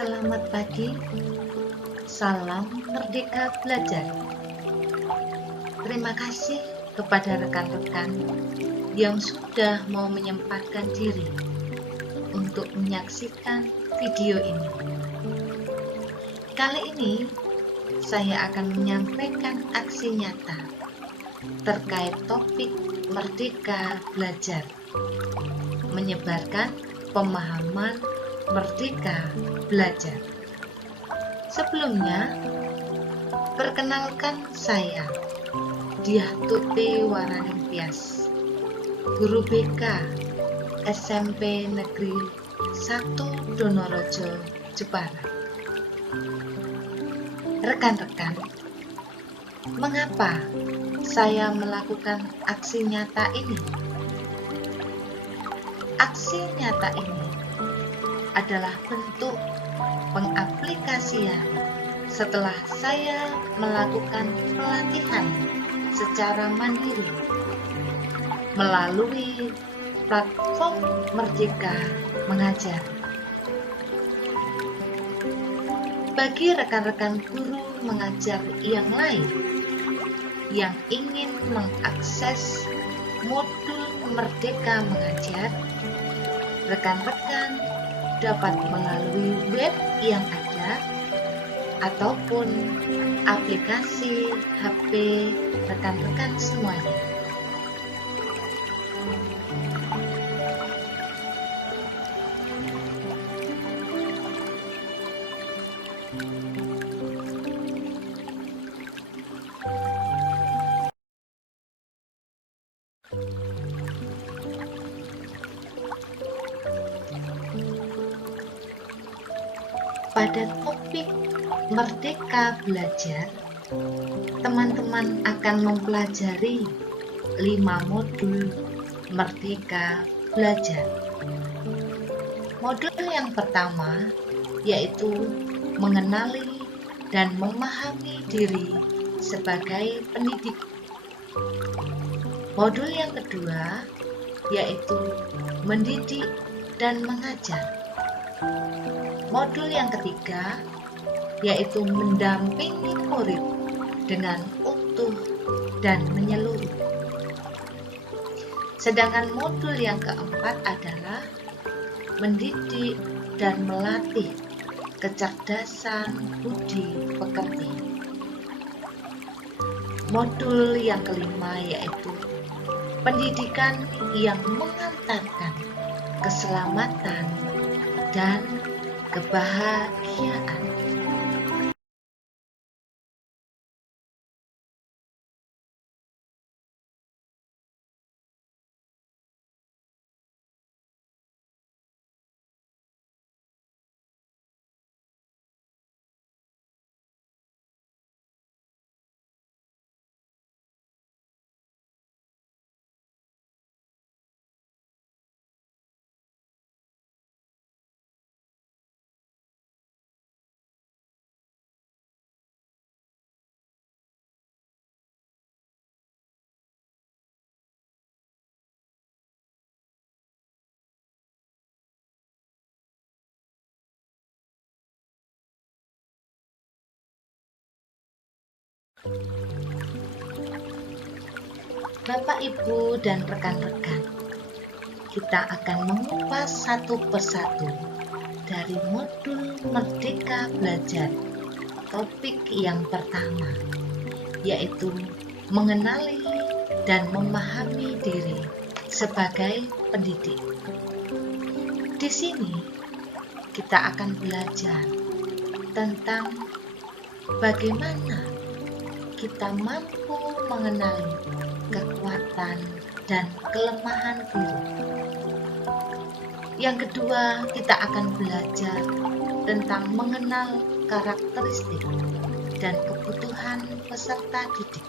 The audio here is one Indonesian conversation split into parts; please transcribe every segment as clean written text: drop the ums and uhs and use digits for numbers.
Selamat pagi, salam Merdeka Belajar. Terima kasih kepada rekan-rekan yang sudah mau menyempatkan diri untuk menyaksikan video ini. Kali ini saya akan menyampaikan aksi nyata terkait topik Merdeka Belajar, menyebarkan pemahaman Merdeka Belajar. Sebelumnya, perkenalkan saya, Diah Tuti Waraningtyas, Guru BK SMP Negeri 1 Donorejo, Jepara. Rekan-rekan, mengapa saya melakukan aksi nyata ini? Aksi nyata ini adalah bentuk pengaplikasian setelah saya melakukan pelatihan secara mandiri melalui platform Merdeka Mengajar. Bagi rekan-rekan guru mengajar yang lain yang ingin mengakses modul Merdeka Mengajar, rekan-rekan dapat melalui web yang ada ataupun aplikasi HP rekan-rekan semuanya. Pada topik Merdeka Belajar, teman-teman akan mempelajari 5 modul Merdeka Belajar. Modul yang pertama yaitu mengenali dan memahami diri sebagai pendidik. Modul yang kedua yaitu mendidik dan mengajar. Modul yang ketiga yaitu mendampingi murid dengan utuh dan menyeluruh. Sedangkan modul yang keempat adalah mendidik dan melatih kecerdasan budi pekerti. Modul yang kelima yaitu pendidikan yang mengantarkan keselamatan dan kebahagiaan. Bapak, Ibu, dan rekan-rekan, kita akan mengupas satu persatu dari modul Merdeka Belajar. Topik yang pertama yaitu mengenali dan memahami diri sebagai pendidik. Di sini kita akan belajar tentang bagaimana kita mampu mengenali kekuatan dan kelemahan diri. Yang kedua, kita akan belajar tentang mengenal karakteristik dan kebutuhan peserta didik.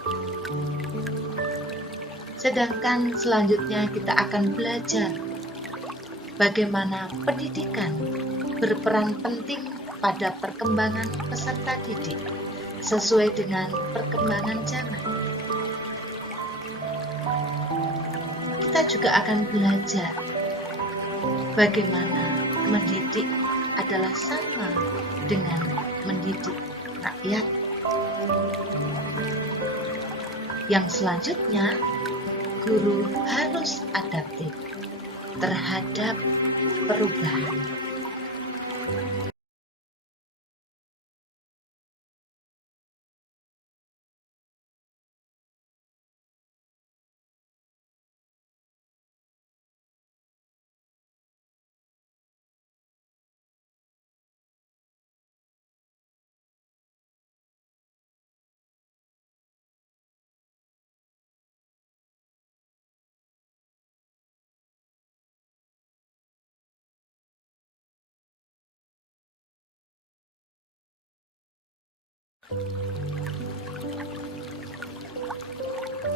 Sedangkan selanjutnya kita akan belajar bagaimana pendidikan berperan penting pada perkembangan peserta didik sesuai dengan perkembangan zaman. Kita juga akan belajar bagaimana mendidik adalah sama dengan mendidik rakyat. Yang selanjutnya, guru harus adaptif terhadap perubahan.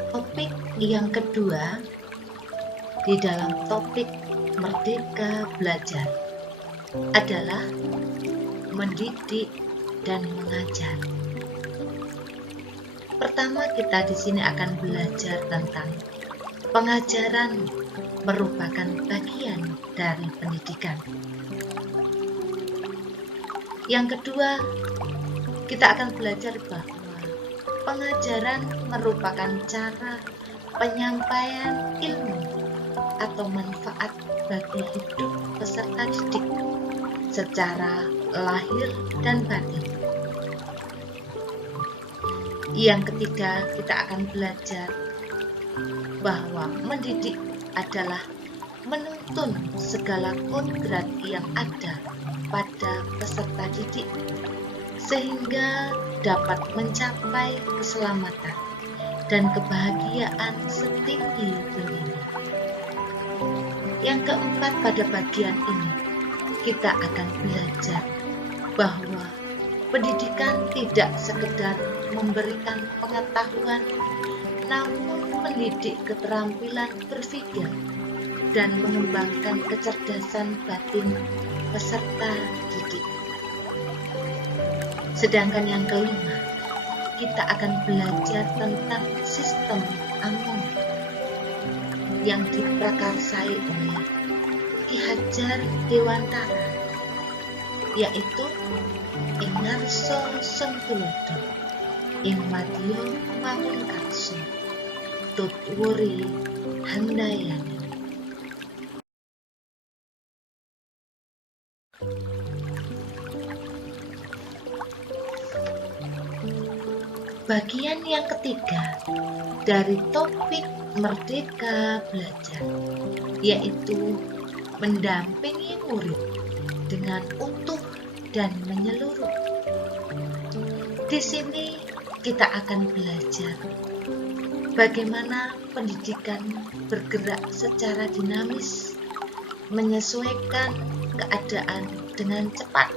Topik yang kedua di dalam topik Merdeka Belajar adalah mendidik dan mengajar. Pertama, kita di sini akan belajar tentang pengajaran merupakan bagian dari pendidikan. Yang kedua, kita akan belajar bahwa pengajaran merupakan cara penyampaian ilmu atau manfaat bagi hidup peserta didik secara lahir dan batin. Yang ketiga, kita akan belajar bahwa mendidik adalah menuntun segala kodrat yang ada pada peserta didik sehingga dapat mencapai keselamatan dan kebahagiaan setinggi-tingginya. Yang keempat, pada bagian ini kita akan belajar bahwa pendidikan tidak sekedar memberikan pengetahuan, namun mendidik keterampilan berpikir dan mengembangkan kecerdasan batin peserta didik. Sedangkan yang kelima, kita akan belajar tentang sistem Amung yang diprakarsai oleh Ki Hajar Dewantara, yaitu Ing Ngarsa Sengtulodo, Ing Madya Mangunkarsa, Tutwuri Handayani. Bagian yang ketiga dari topik Merdeka Belajar, yaitu mendampingi murid dengan utuh dan menyeluruh. Di sini kita akan belajar bagaimana pendidikan bergerak secara dinamis, menyesuaikan keadaan dengan cepat.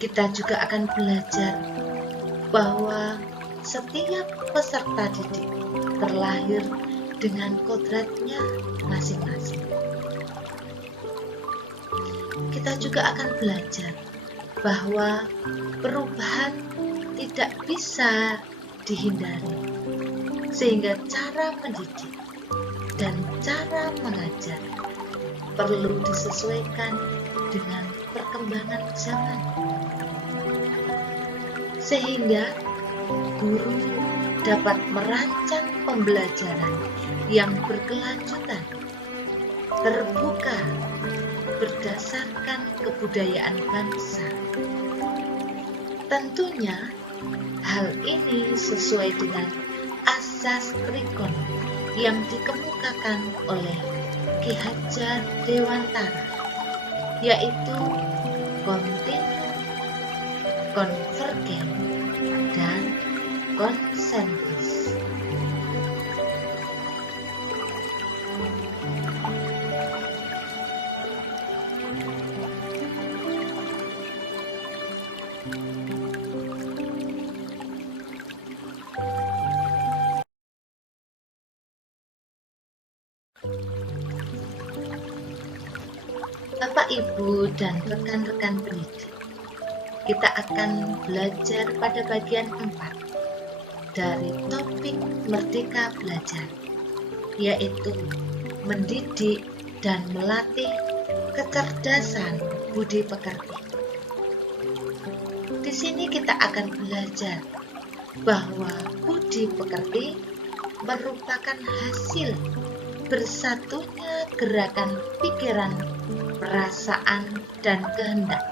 Kita juga akan belajar bahwa setiap peserta didik terlahir dengan kodratnya masing-masing. Kita juga akan belajar bahwa perubahan tidak bisa dihindari, sehingga cara mendidik dan cara mengajar perlu disesuaikan dengan perkembangan zaman, sehingga guru dapat merancang pembelajaran yang berkelanjutan, terbuka, berdasarkan kebudayaan bangsa. Tentunya hal ini sesuai dengan asas Trikon yang dikemukakan oleh Ki Hajar Dewantara, yaitu kontinu, konvergen, dan konsentris. Bapak, Ibu, dan rekan-rekan pendidik, kita akan belajar pada bagian 4 dari topik Merdeka Belajar, yaitu mendidik dan melatih kecerdasan budi pekerti. Di sini kita akan belajar bahwa budi pekerti merupakan hasil bersatunya gerakan pikiran, perasaan, dan kehendak,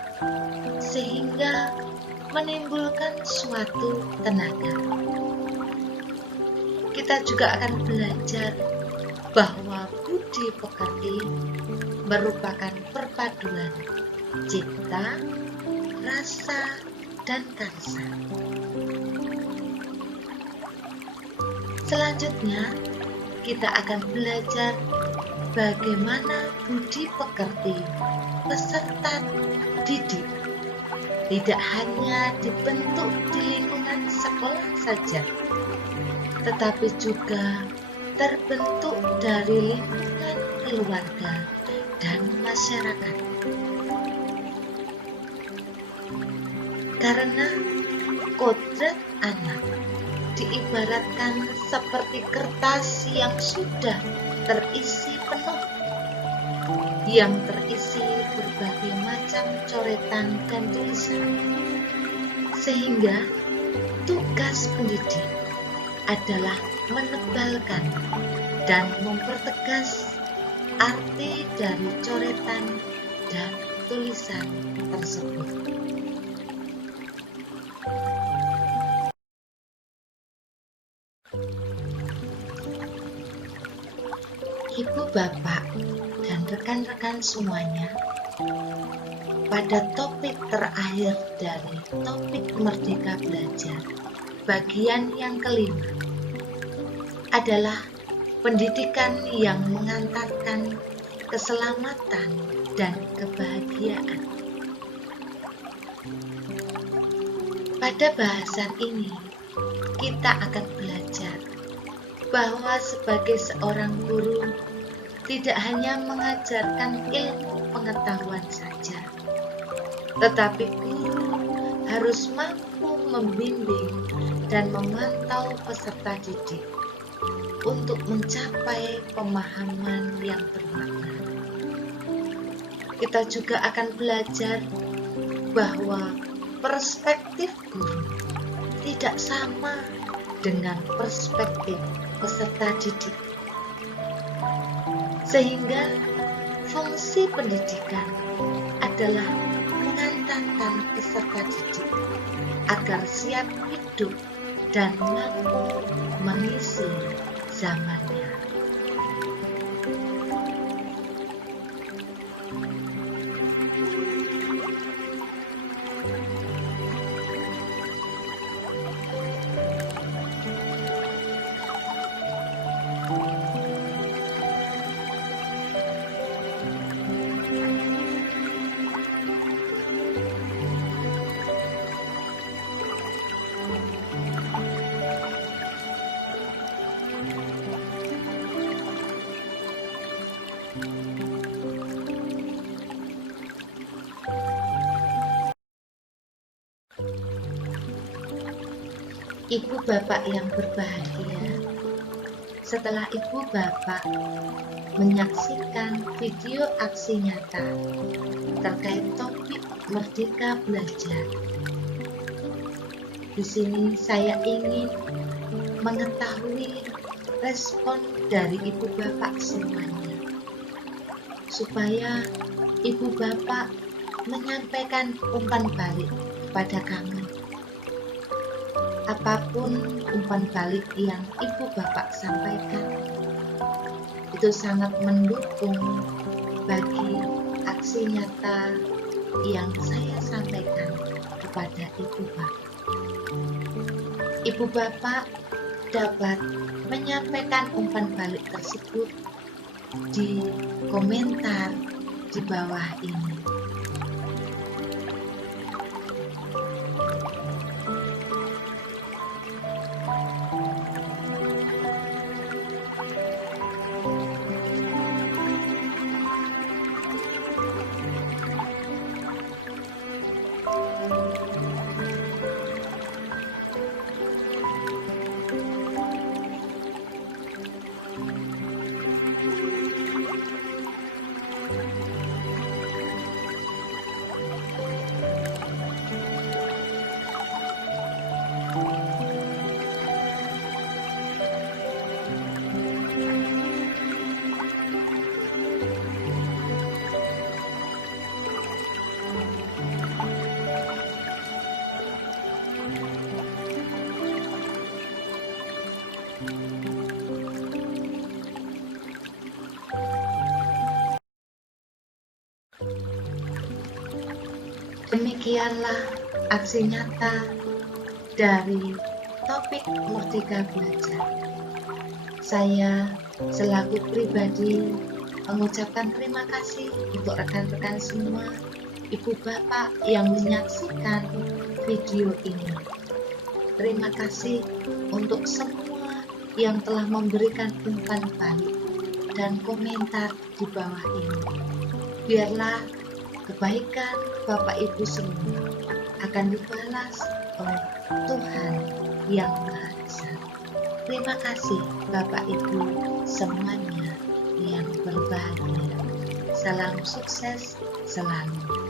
sehingga menimbulkan suatu tenaga. Kita juga akan belajar bahwa budi pekerti merupakan perpaduan cipta, rasa, dan karsa. Selanjutnya, kita akan belajar bagaimana budi pekerti peserta didik tidak hanya dibentuk di lingkungan sekolah saja, tetapi juga terbentuk dari lingkungan keluarga dan masyarakat. Karena kodrat anak diibaratkan seperti kertas yang sudah terisi penuh, yang terisi berbagai macam coretan dan tulisan, sehingga tugas pendidik adalah menebalkan dan mempertegas arti dari coretan dan tulisan tersebut. Ibu, bapak, dan rekan-rekan semuanya, pada topik terakhir dari topik Merdeka Belajar, bagian yang kelima adalah pendidikan yang mengantarkan keselamatan dan kebahagiaan. Pada bahasan ini, kita akan belajar bahwa sebagai seorang guru tidak hanya mengajarkan ilmu pengetahuan saja, tetapi guru harus mampu membimbing dan memantau peserta didik untuk mencapai pemahaman yang bermakna. Kita juga akan belajar bahwa perspektif guru tidak sama dengan perspektif peserta didik, sehingga fungsi pendidikan adalah mengantarkan peserta didik agar siap hidup dan mampu mengisi zamannya. Ibu bapak yang berbahagia, setelah ibu bapak menyaksikan video aksi nyata terkait topik Merdeka Belajar, di sini saya ingin mengetahui respon dari ibu bapak semuanya, supaya ibu bapak menyampaikan umpan balik kepada kami. Apapun umpan balik yang ibu bapak sampaikan, itu sangat mendukung bagi aksi nyata yang saya sampaikan kepada ibu bapak. Ibu bapak dapat menyampaikan umpan balik tersebut di komentar di bawah ini. Demikianlah aksi nyata dari topik Merdeka Belajar. Saya selaku pribadi mengucapkan terima kasih untuk rekan-rekan semua, ibu bapak yang menyaksikan video ini. Terima kasih untuk semua yang telah memberikan umpan balik dan komentar di bawah ini. Biarlah kebaikan Bapak Ibu semua akan dibalas oleh Tuhan yang Maha Esa. Terima kasih Bapak Ibu semuanya yang berbahagia. Salam sukses selalu.